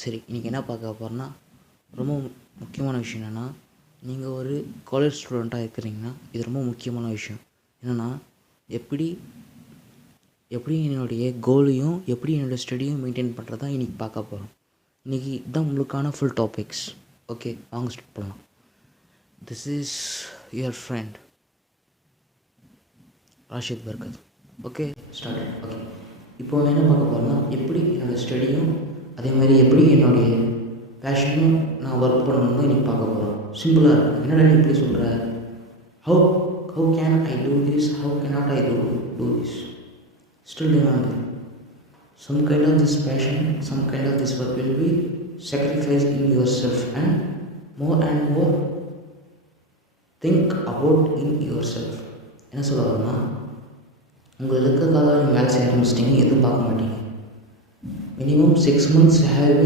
சரி, இன்றைக்கி என்ன பார்க்க போகிறோன்னா, ரொம்ப முக்கியமான விஷயம் என்னென்னா, நீங்கள் ஒரு காலேஜ் ஸ்டூடெண்ட்டாக இருக்கிறீங்கன்னா இது ரொம்ப முக்கியமான விஷயம். என்னென்னா, எப்படி எப்படி என்னுடைய கோலையும் எப்படி என்னோடய ஸ்டடியும் மெயின்டைன் பண்ணுறதா இன்றைக்கி பார்க்க போகிறோம். இன்றைக்கி இதுதான் உங்களுக்கான ஃபுல் டாபிக்ஸ். ஓகே, வாங்க ஸ்டார்ட் பண்ணலாம். This is your friend Rashid Barkat. Okay, start. Okay, இப்போ நான் என்ன பார்க்க போகிறேன்னா, எப்படி என்னோடய ஸ்டடியும் அதே மாதிரி எப்படி என்னுடைய பேஷனும் நான் ஒர்க் பண்ணணும்னு தான் இன்றைக்கி பார்க்க போகிறோம். சிம்பிளாக இருக்கும். என்னடா நீ இப்படி சொல்கிற, how can I do this, how cannot I do this, still remember some kind of this passion, some kind of this work will be sacrificed in yourself and more think about in yourself. என்ன சொல்ல வரேன்னா, உங்கள் இலக்குக்காக நீங்கள் வேலை செய்ய ஆரம்பிச்சிட்டிங்க, எதுவும் பார்க்க மாட்டீங்க. Minimum 6 months have been